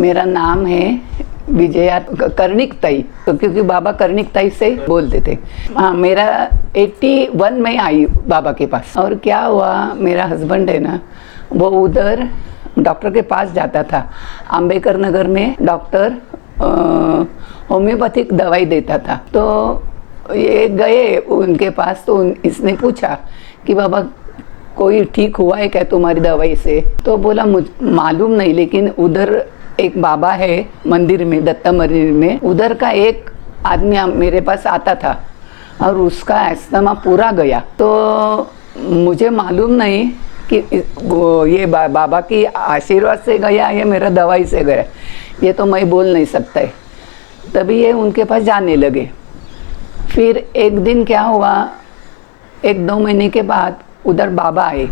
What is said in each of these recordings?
मेरा नाम है विजया कर्णिक ताई, तो क्योंकि बाबा कर्णिक ताई से बोलते थे। हाँ, मेरा 81 में आई बाबा के पास। और क्या हुआ, मेरा हस्बैंड है ना, वो उधर डॉक्टर के पास जाता था। अंबेडकर नगर में डॉक्टर होम्योपैथिक दवाई देता था। तो ये गए उनके पास, तो इसने पूछा कि बाबा कोई ठीक हुआ है क्या तुम्हारी दवाई से? तो बोला मुझ मालूम नहीं, लेकिन उधर एक बाबा है मंदिर में, दत्ता मंदिर में, उधर का एक आदमी मेरे पास आता था और उसका अस्थमा पूरा गया। तो मुझे मालूम नहीं कि ये बाबा की आशीर्वाद से गया या मेरा दवाई से गया, ये तो मैं बोल नहीं सकता है। तभी ये उनके पास जाने लगे। फिर एक दिन क्या हुआ, 1-2 महीने के बाद उधर बाबा आए।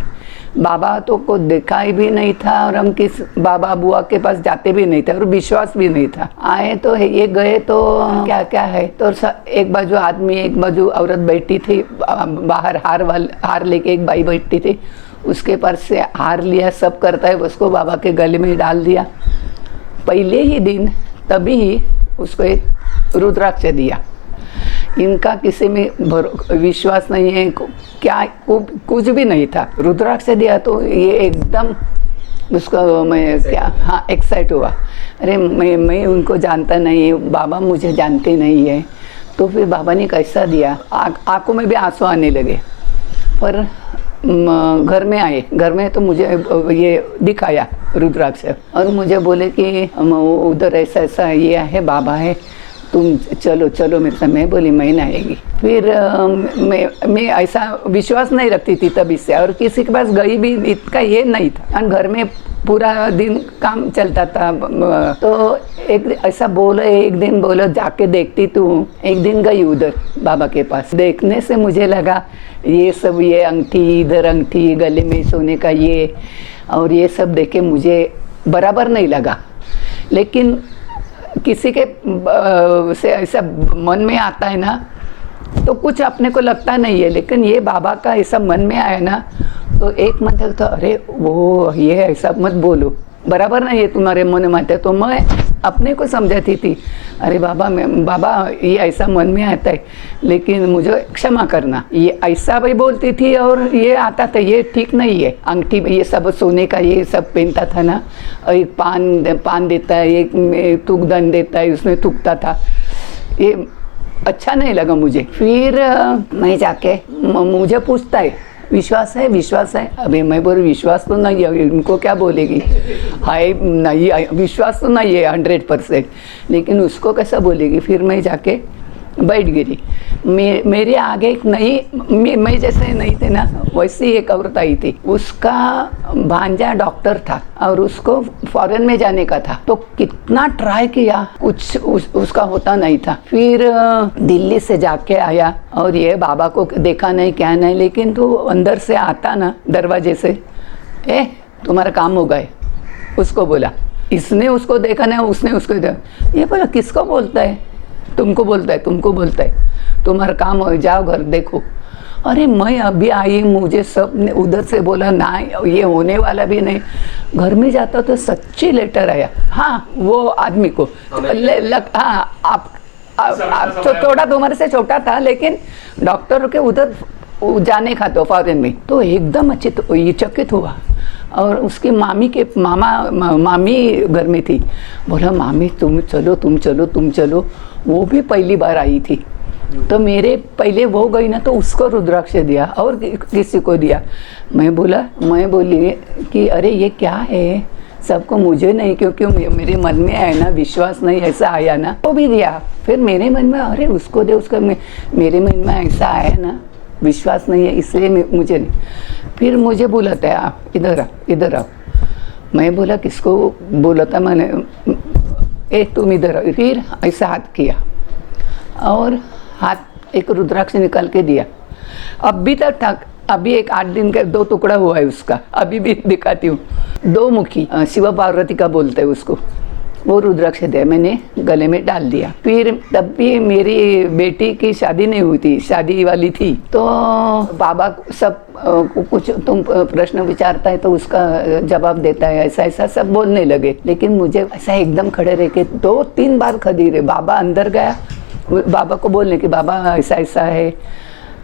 बाबा तो को देखा भी नहीं था और हम किस बाबा बुआ के पास जाते भी नहीं थे और विश्वास भी नहीं था। आए तो ये गए तो क्या क्या है, तो एक बाजू आदमी एक बाजू औरत बैठी थी बाहर, हार लेके एक बाई बैठी थी, उसके पास से हार लिया, सब करता है, उसको बाबा के गले में डाल दिया। पहले ही दिन तभी उसको एक रुद्राक्ष दिया। इनका किसी में विश्वास नहीं है, क्या कुछ भी नहीं था। रुद्राक्ष दिया तो ये एकदम उसको मैं क्या हाँ एक्साइट हुआ। अरे मैं उनको जानता नहीं, बाबा मुझे जानते नहीं है। तो फिर बाबा ने कैसा दिया, आंखों में भी आंसू आने लगे। पर घर में आए, घर में तो मुझे ये दिखाया रुद्राक्ष और मुझे बोले कि उधर ऐसा ऐसा ये है, बाबा है, तुम चलो चलो मेरे साथ। मैं बोली मैं नहीं आएगी। फिर मैं ऐसा विश्वास नहीं रखती थी तभी से, और किसी के पास गई भी इतना ये नहीं था। और घर में पूरा दिन काम चलता था। तो एक ऐसा बोलो, एक दिन बोलो जाके देखती तू। एक दिन गई उधर बाबा के पास। देखने से मुझे लगा ये सब, ये अंगठी, इधर अंगठी, गले में सोने का ये, और ये सब देखे मुझे बराबर नहीं लगा। लेकिन किसी के से ऐसा मन में आता है ना, तो कुछ अपने को लगता नहीं है, लेकिन ये बाबा का ऐसा मन में आया ना, तो एक मन तक तो अरे वो ये ऐसा मत बोलो, बराबर नहीं है तुम्हारे मन में आता है। तो मैं अपने को समझाती थी, अरे बाबा ये ऐसा मन में आता है, लेकिन मुझे क्षमा करना। ये ऐसा भी बोलती थी और ये आता था, ये ठीक नहीं है। अंगठी ये सब सोने का ये सब पहनता था ना, एक पान देता है, एक थूकदान देता है, उसमें थूकता था। ये अच्छा नहीं लगा मुझे। फिर मैं जाके मुझे पूछता है विश्वास है, विश्वास है। अभी मैं बोल विश्वास तो नहीं है, इनको क्या बोलेगी, हाय नहीं विश्वास तो नहीं है 100%, लेकिन उसको कैसा बोलेगी। फिर मैं जाके बैठ गई। मेरे आगे एक नई, मैं जैसे नहीं थे ना वैसी एक औरत आई थी। उसका भांजा डॉक्टर था और उसको फॉरेन में जाने का था। तो कितना ट्राई किया, कुछ उसका होता नहीं था। फिर दिल्ली से जाके आया और ये बाबा को देखा नहीं क्या नहीं, लेकिन तो अंदर से आता ना दरवाजे से, तुम्हारा काम हो गए, उसको बोला। इसने उसको देखा नहीं, उसने उसको देखा। ये बोला किसको बोलता है, तुमको बोलता है, तुमको बोलता है, तुम्हारा काम हो, जाओ घर देखो। अरे मैं अभी आई, मुझे सब ने उधर से बोला ना ये होने वाला भी नहीं। घर में जाता तो सच्ची लेटर आया। हाँ वो आदमी को हाँ आप तो थोड़ा तुम्हारे से छोटा था, लेकिन डॉक्टर के उधर जाने का तो फॉरेन में। तो एकदम अच्छे तो ये चकित हुआ। और उसकी मामी घर में थी। बोला मामी तुम चलो। वो भी पहली बार आई थी। तो मेरे पहले वो गई ना, तो उसको रुद्राक्ष दिया और किसी को दिया। मैं बोली कि अरे ये क्या है, सबको मुझे नहीं, क्योंकि मेरे मन में आया ना, विश्वास नहीं ऐसा आया ना, वो भी दिया। फिर मेरे मन में अरे उसको दे, उसका मेरे मन में ऐसा आया ना, विश्वास नहीं है, इसलिए मुझे नहीं। फिर मुझे बोला था आप इधर आओ। मैं बोला किसको बोला था मैंने, तुम इधर आओ। फिर ऐसा हाथ किया और हाथ एक रुद्राक्ष निकाल के दिया। अभी तक था, अभी एक 8 दिन का 2 टुकड़ा हुआ है उसका, अभी भी दिखाती हूँ। 2 मुखी शिव पार्वती का बोलते हैं उसको। वो रुद्राक्ष दिया, मैंने गले में डाल दिया। फिर तब भी मेरी बेटी की शादी नहीं हुई थी, शादी वाली थी। तो बाबा सब कुछ तुम प्रश्न विचारता है तो उसका जवाब देता है, ऐसा ऐसा सब बोलने लगे। लेकिन मुझे ऐसा एकदम खड़े रह के 2-3 बार खदीरे। बाबा अंदर गया, बाबा को बोलने कि बाबा ऐसा ऐसा है,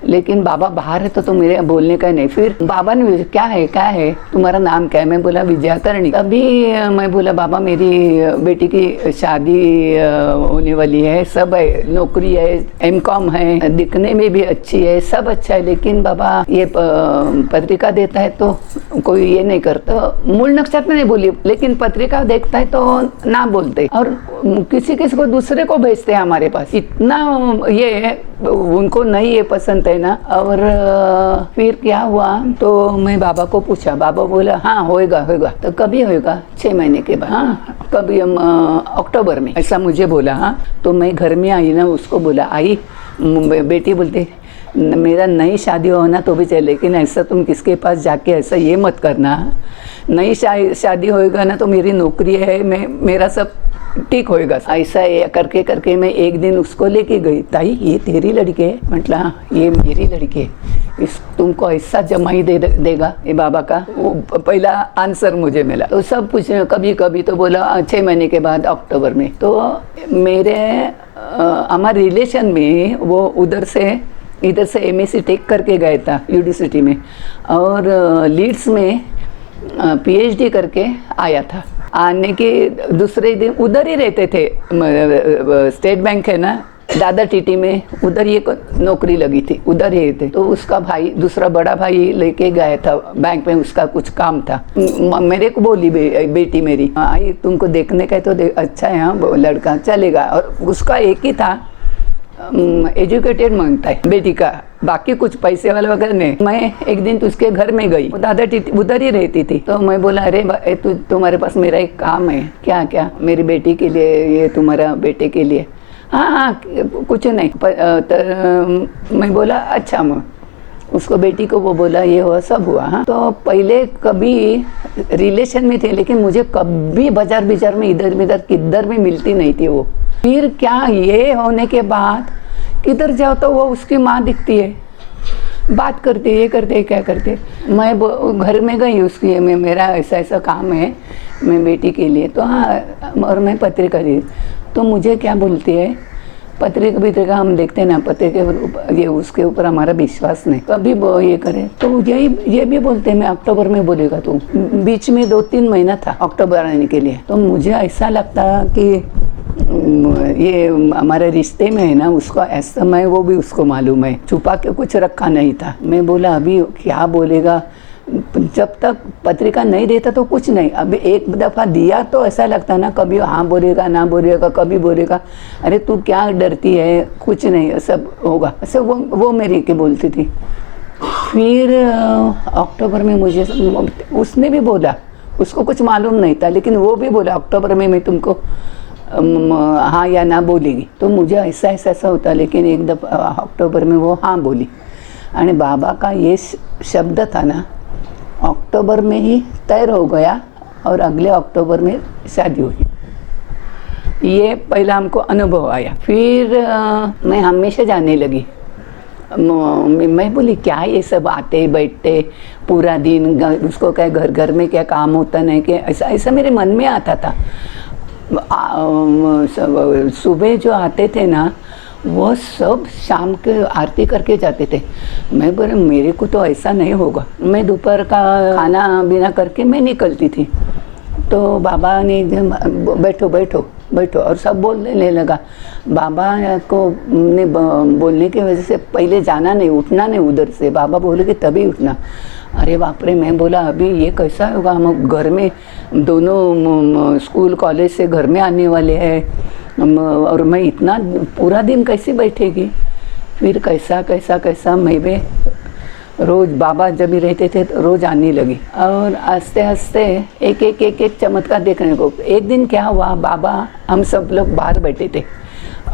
लेकिन बाबा बाहर है तो मेरे बोलने का नहीं। फिर बाबा ने क्या है तुम्हारा नाम क्या है? मैं बोला विजयातरणी। तभी मैं बोला बाबा मेरी बेटी की शादी होने वाली है, सब है, नौकरी है, एमकॉम है, दिखने में भी अच्छी है, सब अच्छा है, लेकिन बाबा ये पत्रिका देता है तो कोई ये नहीं करता। मूल नक्षत्र नहीं बोली, लेकिन पत्रिका देखता है तो ना बोलते और किसी किसी को दूसरे को भेजते हैं हमारे पास। इतना ये उनको नहीं ये पसंद है ना। और फिर क्या हुआ तो मैं बाबा को पूछा, बाबा बोला हाँ होएगा। तो कभी होएगा? 6 महीने के बाद। हाँ कभी हम अक्टूबर में, ऐसा मुझे बोला। हाँ तो मैं घर में आई ना, उसको बोला आई, बेटी बोलते मेरा नई शादी होना तो भी चले, लेकिन ऐसा तुम किसके पास जाके ऐसा ये मत करना। नई शादी होएगा ना तो मेरी नौकरी है, मेरा सब ठीक होएगा। ऐसा ये करके करके मैं एक दिन उसको लेके गई, ताई ये तेरी लड़की है? मतलब हाँ ये मेरी लड़की है, इस तुमको ऐसा जमाई देगा ये बाबा का। वो पहला आंसर मुझे मिला। तो सब कुछ कभी कभी तो बोला 6 महीने के बाद अक्टूबर में। तो मेरे हमारे रिलेशन में वो इधर से एमएससी टेक करके गया था यूनिवर्सिटी में, और लीड्स में पीएचडी करके आया था। आने के दूसरे दिन उधर ही रहते थे, स्टेट बैंक है ना दादा टीटी में, उधर ये नौकरी लगी थी, उधर ही थे। तो उसका भाई, दूसरा बड़ा भाई लेके गया था बैंक में, उसका कुछ काम था। मेरे को बोली बेटी मेरी आई तुमको देखने का है तो अच्छा है, हाँ लड़का चलेगा। और उसका एक ही था, एजुकेटेड मांगता है बेटी का, बाकी कुछ पैसे वाला वगैरह नहीं। मैं एक दिन तो उसके घर में गई, दादा टीटी उधर ही रहती थी। तो मैं बोला अरे तुम्हारे पास मेरा एक काम है। क्या? मेरी बेटी के लिए, ये तुम्हारा बेटे के लिए। हाँ कुछ नहीं। मैं बोला अच्छा। मैं उसको बेटी को वो बोला ये हुआ सब हुआ। हाँ तो पहले कभी रिलेशन में थे, लेकिन मुझे कभी बाजार में इधर उधर किधर भी मिलती नहीं थी वो। फिर क्या ये होने के बाद किधर जाओ तो वो उसकी माँ दिखती है, बात करते, ये करते, क्या करते। मैं घर में गई उसकी, मेरा ऐसा ऐसा काम है मैं बेटी के लिए। तो हाँ, और मैं पत्रिका दी तो मुझे क्या बोलती है, पत्रिका हम देखते हैं ना, पत्रिका ये उसके ऊपर हमारा विश्वास नहीं, कभी वो ये करे। तो ये भी बोलते हैं मैं अक्टूबर में बोलेगा। तो बीच में 2-3 महीना था अक्टूबर आने के लिए। तो मुझे ऐसा लगता कि ये हमारे रिश्ते में है ना, उसको ऐसा, मैं वो भी उसको मालूम है, छुपा के कुछ रखा नहीं था। मैं बोला अभी क्या बोलेगा, जब तक पत्रिका नहीं देता तो कुछ नहीं, अभी एक दफ़ा दिया तो ऐसा लगता ना, कभी हाँ बोलेगा ना बोलेगा, कभी बोलेगा अरे तू क्या डरती है, कुछ नहीं सब होगा, ऐसे वो मेरी के बोलती थी। फिर अक्टूबर में मुझे उसने भी बोला, उसको कुछ मालूम नहीं था, लेकिन वो भी बोला अक्टूबर में मैं तुमको हाँ या ना बोलेगी। तो मुझे ऐसा होता, लेकिन एक दफ़ा अक्टूबर में वो हाँ बोली। और बाबा का ये शब्द था ना, अक्टूबर में ही तय हो गया और अगले अक्टूबर में शादी हुई। ये पहला हमको अनुभव आया। फिर मैं हमेशा जाने लगी। मैं बोली क्या ये सब आते बैठते पूरा दिन, उसको क्या घर में क्या काम होता नहीं, कि ऐसा मेरे मन में आता था। सुबह जो आते थे ना, वो सब शाम के आरती करके जाते थे। मैं बोले मेरे को तो ऐसा नहीं होगा। मैं दोपहर का खाना बिना करके मैं निकलती थी। तो बाबा ने बैठो बैठो बैठो और सब बोलने लगा। बाबा को ने बोलने की वजह से पहले जाना नहीं, उठना नहीं उधर से। बाबा बोले कि तभी उठना। अरे बाप रे, मैं बोला अभी ये कैसा होगा, हम घर में दोनों स्कूल कॉलेज से घर में आने वाले हैं और मैं इतना पूरा दिन कैसे बैठेगी। फिर कैसा मैं भी रोज़ बाबा जब भी रहते थे तो रोज़ आने लगी और आस्ते आस्ते एक चमत्कार देखने को। एक दिन क्या हुआ, बाबा हम सब लोग बाहर बैठे थे,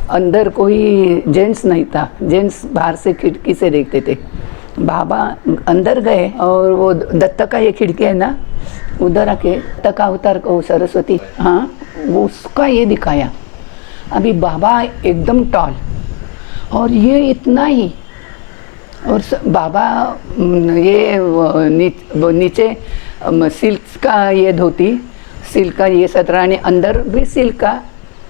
अंदर कोई जेंट्स नहीं था, जेंट्स बाहर से खिड़की से देखते थे। बाबा अंदर गए और वो दत्त का ये खिड़की है ना, उधर आके तक अवतार को सरस्वती, हाँ वो उसका ये दिखाया। अभी बाबा एकदम टॉल और ये इतना ही, और बाबा ये नीचे सिल्क का ये धोती, सिल्क का ये सतरानी, अंदर भी सिल्क का,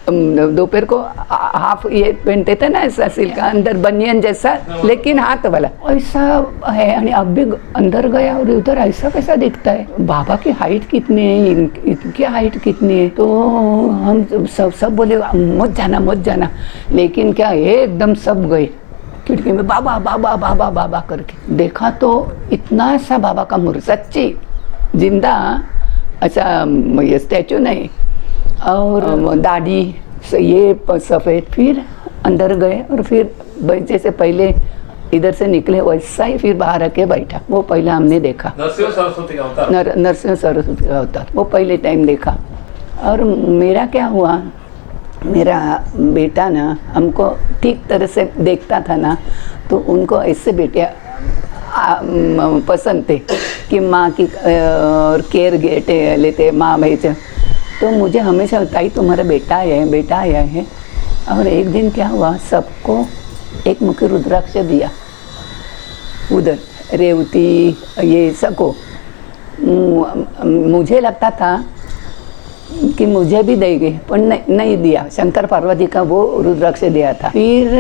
दोपहर को हाफ ये पहनते थे ना ऐसा सिल्क का, अंदर बनियन जैसा लेकिन हाथ वाला ऐसा है। आणि अब भी अंदर गया और उधर ऐसा कैसा दिखता है। बाबा की हाइट कितनी है, इनकी हाइट कितनी है। तो हम सब बोले मत जाना, लेकिन क्या एकदम सब गए खिड़की में, बाबा बाबा बाबा बाबा करके। देखा तो इतना सा बाबा का मूर्ति सच्ची जिंदा, अच्छा ये स्टैचू नहीं, और दाढ़ी ये सफ़ेद। फिर अंदर गए और फिर जैसे पहले इधर से निकले वैसा ही फिर बाहर आके बैठा। वो पहला हमने देखा नरसिंह सरस्वती का अवतार, नरसिंह सरस्वती का अवतार वो पहले टाइम देखा। और मेरा क्या हुआ, मेरा बेटा ना हमको ठीक तरह से देखता था ना, तो उनको ऐसे बेटे पसंद थे कि माँ की और केयर लेते माँ भाई से। तो मुझे हमेशा होता ही तुम्हारा बेटा आया है। और एक दिन क्या हुआ, सबको एक मुखी रुद्राक्ष दिया, उधर रेवती ये सबको। मुझे लगता था कि मुझे भी देंगे, पर नहीं दिया। शंकर पार्वती का वो रुद्राक्ष दिया था। फिर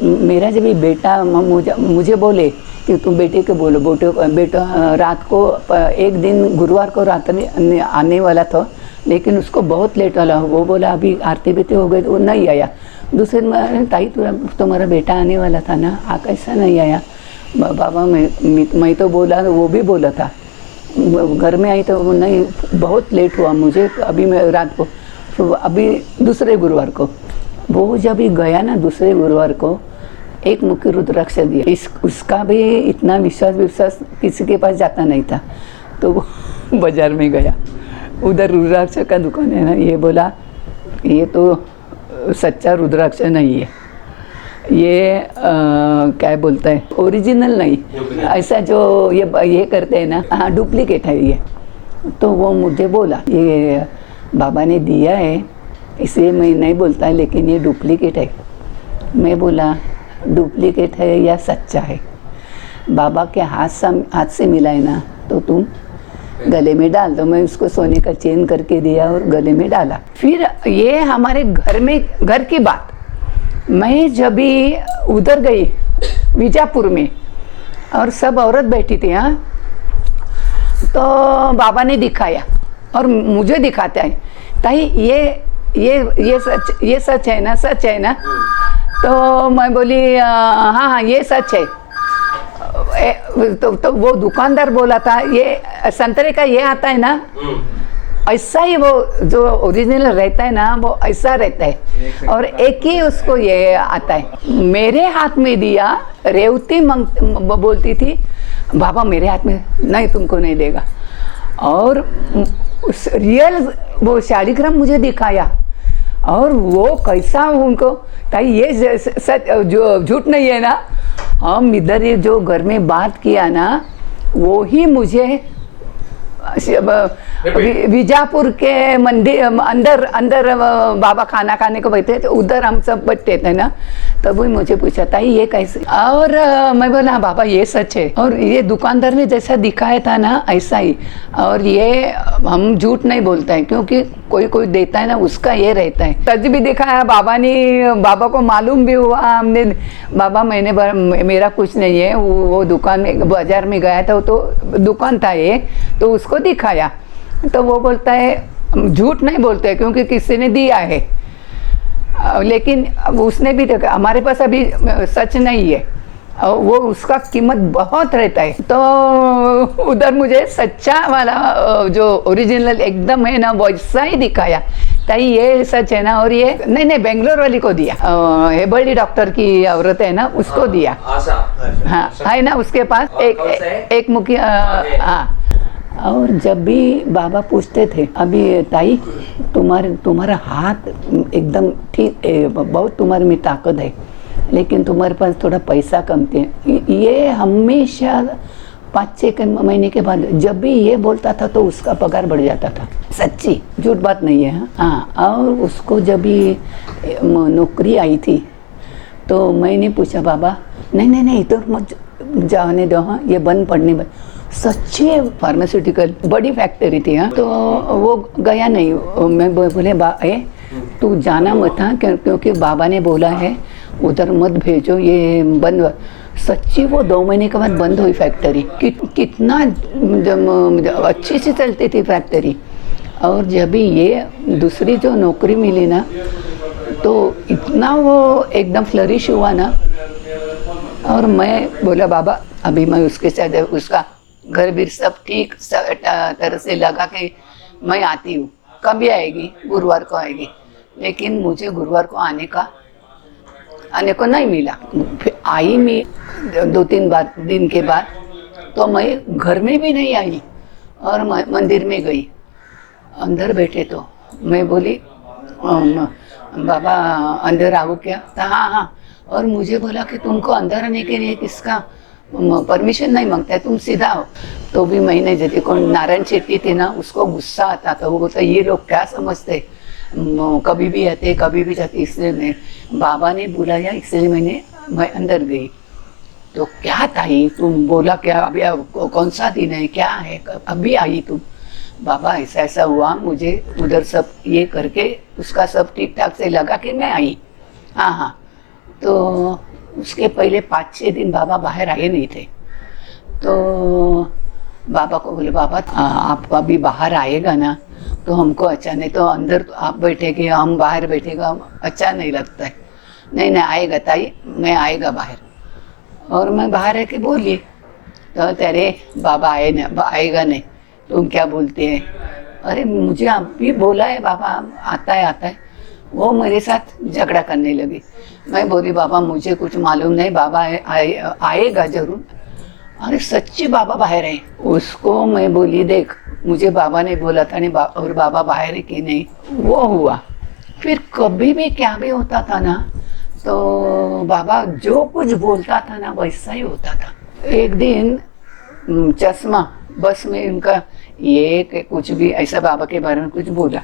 मेरा जब बेटा मुझे बोले कि तुम बेटे को बोलो, बेटा रात को एक दिन गुरुवार को रात आने वाला था, लेकिन उसको बहुत लेट वाला। वो बोला अभी आरती बीती हो गई, वो नहीं आया। दूसरे दिन ताई तुम्हारा बेटा आने वाला था ना, कैसा नहीं आया। बाबा मैं तो बोला, वो भी बोला था। घर में आई तो वो नहीं, बहुत लेट हुआ मुझे। अभी मैं रात को, तो अभी दूसरे गुरुवार को वो जब ही गया ना, दूसरे गुरुवार को एक मुखी रुद्राक्ष दिया। उसका भी इतना विश्वास किसी के पास जाता नहीं था। तो वो बाजार में गया, उधर रुद्राक्ष का दुकान है ना, ये बोला ये तो सच्चा रुद्राक्ष नहीं है, ये क्या बोलता है ओरिजिनल नहीं, ऐसा जो ये करते हैं ना, हाँ डुप्लीकेट है ये। तो वो मुझे बोला ये बाबा ने दिया है, इसलिए मैं नहीं बोलता, लेकिन ये डुप्लीकेट है। मैं बोला डुप्लीकेट है या सच्चा है? बाबा के हाथ से मिला है ना, तो तुम गले में डाल दो। मैं उसको सोने का चेन करके दिया और गले में डाला। फिर ये हमारे घर की बात, मैं जब भी उधर गई विजापुर में और सब औरत बैठी थी, हाँ, तो बाबा ने दिखाया और मुझे दिखाता है, ताई ये सच है ना, सच है ना। तो मैं बोली हाँ ये सच है। तो वो दुकानदार बोला था ये संतरे का ये आता है ना, ऐसा ही वो जो ओरिजिनल रहता है ना, वो ऐसा रहता है और एक ही उसको ये आता है। मेरे हाथ में दिया, रेवती बोलती थी बाबा मेरे हाथ में नहीं, तुमको नहीं देगा। और उस रियल वो शालिग्राम मुझे दिखाया और वो कैसा उनको, ताई ये सच जो झूठ नहीं है ना। हम इधर ये जो घर में बात किया ना, वो ही मुझे विजापुर के मंदिर अंदर बाबा खाना खाने को बैठे थे, उधर हम सब बैठते थे ना, तब भी मुझे पूछा था ये कैसे। और मैं बोला बाबा ये सच है, और ये दुकानदार ने जैसा दिखाया था ना ऐसा ही। और ये हम झूठ नहीं बोलता है, क्योंकि कोई देता है ना, उसका ये रहता है। सच भी दिखाया बाबा ने, बाबा को मालूम भी हुआ हमने, बाबा मेरा कुछ नहीं है। वो दुकान में बाजार में गया था, तो दुकान था ये, तो उसको दिखाया। तो वो बोलता है झूठ नहीं बोलते, क्योंकि किसी ने दिया है, लेकिन उसने भी देखा हमारे पास अभी सच नहीं है, वो उसका कीमत बहुत रहता है। तो उधर मुझे सच्चा वाला जो ओरिजिनल एकदम है ना, वैसा ही दिखाया। ताई ये सच है ना, और ये नहीं बेंगलोर वाली को दिया, हेबल्डी डॉक्टर की औरत है ना, उसको दिया। हाँ है ना उसके पास एक मुखी, हाँ। और जब भी बाबा पूछते थे अभी ताई तुम्हारा हाथ एकदम ठीक, बहुत तुम्हारे में ताकत है, लेकिन तुम्हारे पास थोड़ा पैसा कम है। ये हमेशा 5-6 महीने के बाद जब भी ये बोलता था तो उसका पगार बढ़ जाता था, सच्ची झूठ बात नहीं है। हाँ, और उसको जब भी नौकरी आई थी तो मैंने पूछा बाबा नहीं नहीं नहीं इधर मत जाने दो, हाँ ये बंद पड़ने में। सच्ची फार्मास्यूटिकल बड़ी फैक्ट्री थी। हाँ, तो वो गया नहीं। मैं बोले तू जाना मत, हाँ क्योंकि बाबा ने बोला है उधर मत भेजो, ये बंद। सच्ची वो 2 महीने के बाद बंद हुई फैक्ट्री। कितना अच्छी सी चलती थी फैक्ट्री। और जब भी ये दूसरी जो नौकरी मिली ना तो इतना वो एकदम फ्लरिश हुआ ना। और मैं बोला बाबा अभी मैं उसके साथ उसका घर भी सब ठीक तरह से लगा के मैं आती हूँ। कभी आएगी? गुरुवार को आएगी। लेकिन मुझे गुरुवार को आने को नहीं मिला। फिर आई मैं 2-3 दिन के बाद, तो मैं घर में भी नहीं आई और मंदिर में गई। अंदर बैठे तो मैं बोली बाबा अंदर आओ क्या? हाँ हाँ। और मुझे बोला कि तुमको अंदर आने के लिए किसका परमिशन नहीं मांगता है, तुम सीधा आओ। तो भी मैं नहीं जाती। कौन नारायण शेट्टी थे ना, उसको गुस्सा आता था। वो बोलता ये लोग क्या समझते, कभी भी आते कभी भी जाते। इसलिए मैं बाबा ने बुलाया, इसलिए मैं अंदर गई। तो क्या था ये, तुम बोला क्या अभी कौन सा दिन है, क्या है, अभी आई तुम? बाबा ऐसा ऐसा हुआ, मुझे उधर सब ये करके उसका सब ठीक ठाक से लगा कि मैं आई। हाँ हाँ। तो उसके पहले 5-6 दिन बाबा बाहर आए नहीं थे। तो बाबा को बोले बाबा आप अभी बाहर आएगा ना तो हमको अच्छा, नहीं तो अंदर तो आप बैठेंगे हम बाहर बैठेगा, अच्छा नहीं लगता है। नहीं नहीं आएगा ताई, मैं आएगा बाहर। और मैं बाहर आके बोली तो तेरे बाबा आएगा नहीं, तुम क्या बोलते हैं? अरे मुझे अभी बोला है बाबा आता है। वो मेरे साथ झगड़ा करने लगी। मैं बोली बाबा मुझे कुछ मालूम नहीं, बाबा आएगा जरूर। अरे सच्ची बाबा बाहर है। उसको मैं बोली देख मुझे बाबा ने बोला था नहीं और बाबा बाहर है कि नहीं, वो हुआ। फिर कभी भी क्या भी होता था ना तो बाबा जो कुछ बोलता था ना वैसा ही होता था। एक दिन चश्मा बस में उनका ये कुछ भी ऐसा बाबा के बारे में कुछ बोला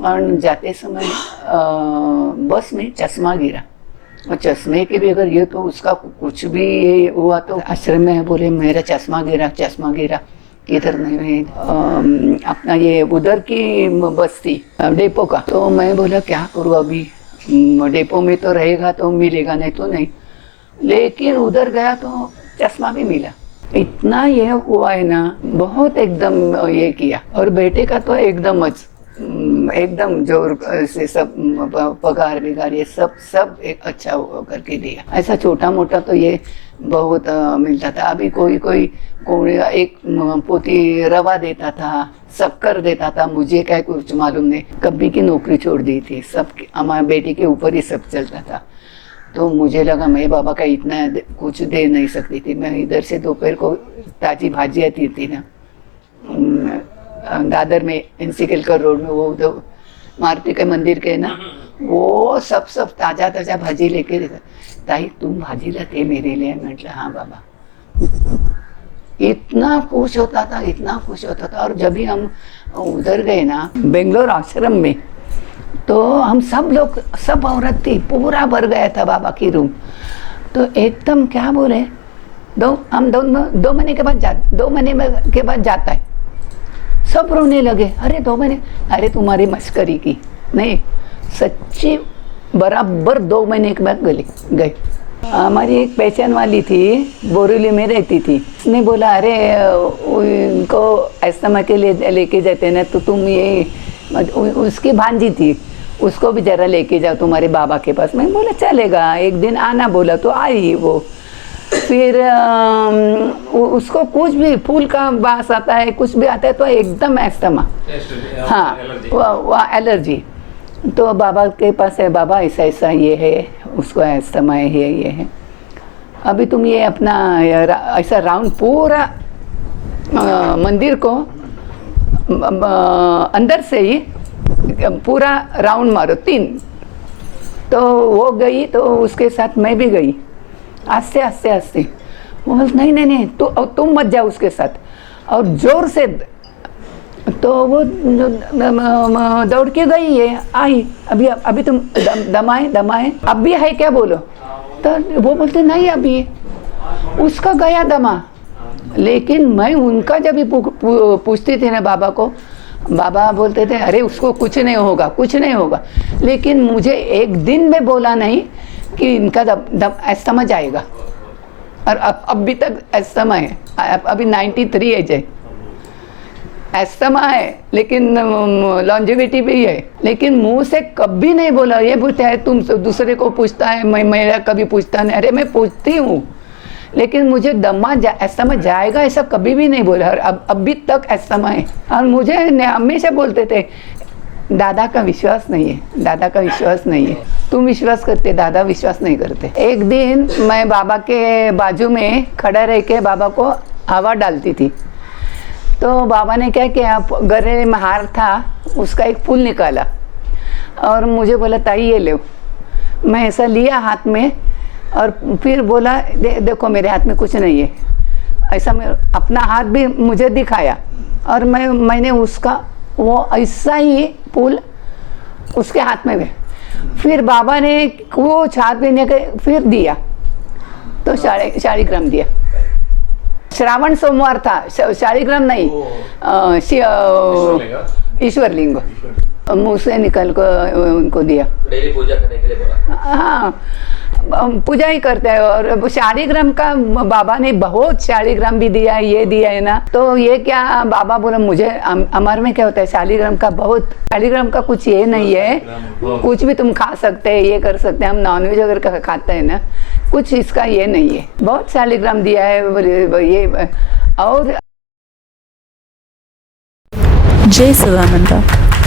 और जाते समय बस में चश्मा गिरा। और चश्मे के भी अगर ये तो उसका कुछ भी ये हुआ तो आश्रम में बोले मेरा चश्मा गिरा किधर नहीं, अपना ये उधर की बस थी डेपो का। तो मैं बोला क्या करूँ अभी, डेपो में तो रहेगा तो मिलेगा, नहीं तो नहीं। लेकिन उधर गया तो चश्मा भी मिला। इतना ये हुआ है ना, बहुत एकदम ये किया। और बेटे का तो एकदम जोर से सब पगार बिगार ये सब एक अच्छा करके दिया। ऐसा छोटा मोटा तो ये बहुत मिलता था। अभी कोई एक पोती रवा देता था, शक्कर देता था, मुझे क्या कुछ मालूम नहीं। कभी की नौकरी छोड़ दी थी, सब हमारे बेटी के ऊपर ही सब चलता था। तो मुझे लगा मैं बाबा का इतना कुछ दे नहीं सकती थी। मैं इधर से दोपहर को ताजी भाजी आती थी ना दादर में एनसीकलकर रोड में, वो उधर मारुति के मंदिर के ना, वो सब ताजा भाजी लेके देता। ताई तुम भाजी लाते मेरे लिए? मैं हाँ बाबा। इतना खुश होता था। और जब भी हम उधर गए ना बेंगलोर आश्रम में, तो हम सब औरत थी, पूरा भर गया था बाबा की रूम। तो एकदम क्या बोले, 2 महीने के बाद जाता है। सब रोने लगे। अरे 2 महीने, अरे तुम्हारी मस्करी की नहीं, सच्ची बराबर 2 महीने के बाद गए। हमारी एक पहचान वाली थी, बोरीवली में रहती थी। उसने बोला अरे उनको अस्थमा के लिए लेके जाते ना तो तुम ये, उसकी भांजी थी, उसको भी जरा लेके जाओ तुम्हारे बाबा के पास। मैं बोला चलेगा, एक दिन आना बोला तो आई वो। फिर उसको कुछ भी फूल का बास आता है, कुछ भी आता है तो एकदम अस्थमा, हाँ वो एलर्जी। तो बाबा के पास है, बाबा ऐसा ये है, उसको अस्थमा है, ये है। अभी तुम ये अपना ऐसा राउंड पूरा मंदिर को अंदर से ही पूरा राउंड मारो 3। तो वो गई तो उसके साथ मैं भी गई। आस्ते बोल नहीं नहीं नहीं, तुम मत जाओ उसके साथ। और जोर से, तो वो दौड़ के गई, ये आई, अभी अभी तुम दमाए दमाए, अब भी है क्या बोलो। तो वो बोलते नहीं अभी, उसका गया दमा। लेकिन मैं उनका जब भी पूछती थी ना बाबा को, बाबा बोलते थे अरे उसको कुछ नहीं होगा, कुछ नहीं होगा। लेकिन मुझे एक दिन में बोला नहीं कि इनका दम अस्थमा जाएगा। और अब भी तक अस्थमा है, अभी 93 एज है, अस्थमा है, लेकिन लॉन्जेविटी भी है। लेकिन मुंह से कभी नहीं बोला। ये बोलते हैं तुम दूसरे को पूछता है, मैं मेरा कभी पूछता नहीं। अरे मैं पूछती हूँ, लेकिन मुझे अस्थमा जाएगा ऐसा कभी भी नहीं बोला। और अब भी तक अस्थमा है। और मुझे हमेशा बोलते थे दादा का विश्वास नहीं है, दादा का विश्वास नहीं है, तुम विश्वास करते, दादा विश्वास नहीं करते। एक दिन मैं बाबा के बाजू में खड़ा रह के बाबा को हवा डालती थी। तो बाबा ने क्या किया, गले में हार था उसका एक फूल निकाला और मुझे बोला ताई ये लो। मैं ऐसा लिया हाथ में और फिर बोला देखो मेरे हाथ में कुछ नहीं है। ऐसा मैं अपना हाथ भी मुझे दिखाया और मैंने उसका वो ऐसा ही फूल उसके हाथ में भी। फिर बाबा ने वो हाथ पीने के फिर दिया, तो 40 दिया। श्रावण सोमवार था, 40 नहीं, ईश्वरलिंग मुँह से निकल कर उनको दिया। डेली पूजा करने के लिए बोला। हाँ, पूजा ही करते हैं। और 40 का बाबा ने बहुत 40 भी दिया है, ये दिया है ना। तो ये क्या बाबा बोला मुझे हमारे में क्या होता है 40 का, बहुत 40 का कुछ ये नहीं है, कुछ भी तुम खा सकते हैं, ये कर सकते हैं। हम नॉनवेज अगर खाते हैं ना, कुछ इसका ये नहीं है। बहुत 40 दिया है ये। और Jai Sadananda.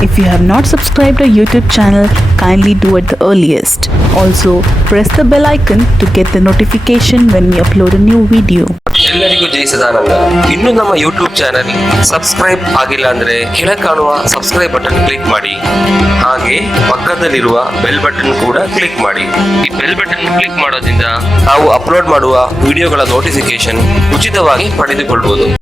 If you have not subscribed our YouTube channel, kindly do it the earliest. Also, press the bell icon to get the notification when we upload a new video. ಎಲ್ಲರಿಗೂ ಜೈ ಸದಾನಂದ. ಇನ್ನು ನಮ್ಮ ಯೂಟ್ಯೂಬ್ ಚಾನಲ್ ಸಬ್ಸ್ಕ್ರೈಬ್ ಆಗಿಲ್ಲ ಅಂದ್ರೆ ಕೆಳ ಕಾಣುವ subscribe button click ಮಾಡಿ, ಹಾಗೆ ಪಕ್ಕದಲ್ಲಿರುವ ಬೆಲ್ ಬಟನ್ ಕೂಡ ಕ್ಲಿಕ್ ಮಾಡಿ. ಈ ಬೆಲ್ ಬಟನ್ ಕ್ಲಿಕ್ ಮಾಡೋದ್ರಿಂದ ನಾವು ಅಪ್ಲೋಡ್ ಮಾಡುವ ವಿಡಿಯೋಗಳ ನೋಟಿಫಿಕೇಶನ್ ಉಚಿತವಾಗಿ ಪಡೆದುಕೊಳ್ಳಬಹುದು.